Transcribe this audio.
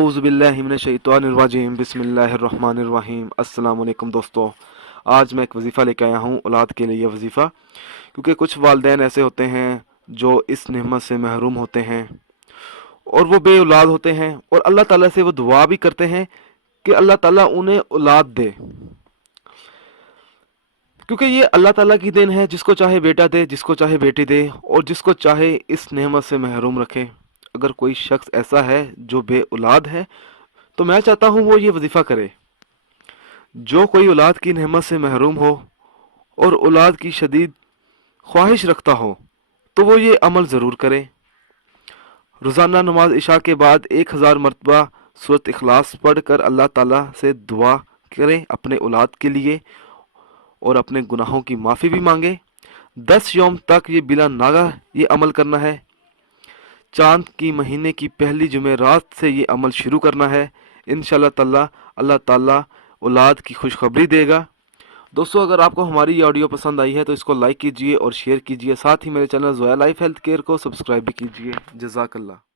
اعوذ باللہ من الشیطان الرجیم بسم اللہ الرحمن الرحیم۔ السلام علیکم دوستو، آج میں ایک وظیفہ لے کے آیا ہوں اولاد کے لیے وظیفہ، کیونکہ کچھ والدین ایسے ہوتے ہیں جو اس نعمت سے محروم ہوتے ہیں اور وہ بے اولاد ہوتے ہیں، اور اللہ تعالیٰ سے وہ دعا بھی کرتے ہیں کہ اللہ تعالیٰ انہیں اولاد دے، کیونکہ یہ اللہ تعالیٰ کی دین ہے، جس کو چاہے بیٹا دے، جس کو چاہے بیٹی دے، اور جس کو چاہے اس نعمت سے محروم رکھے۔ اگر کوئی شخص ایسا ہے جو بے اولاد ہے تو میں چاہتا ہوں وہ یہ وظیفہ کرے۔ جو کوئی اولاد کی نعمت سے محروم ہو اور اولاد کی شدید خواہش رکھتا ہو تو وہ یہ عمل ضرور کرے۔ روزانہ نماز عشاء کے بعد 1000 مرتبہ سورۃ اخلاص پڑھ کر اللہ تعالیٰ سے دعا کریں اپنے اولاد کے لیے، اور اپنے گناہوں کی معافی بھی مانگے۔ 10 یوم تک یہ بلا ناغہ یہ عمل کرنا ہے۔ چاند کی مہینے کی پہلی جمعرات سے یہ عمل شروع کرنا ہے۔ انشاءاللہ تعالیٰ اللہ تعالیٰ اولاد کی خوشخبری دے گا۔ دوستو، اگر آپ کو ہماری یہ آڈیو پسند آئی ہے تو اس کو لائک کیجئے اور شیئر کیجئے، ساتھ ہی میرے channel Zoya life health care کو سبسکرائب بھی کیجئے۔ جزاک اللہ۔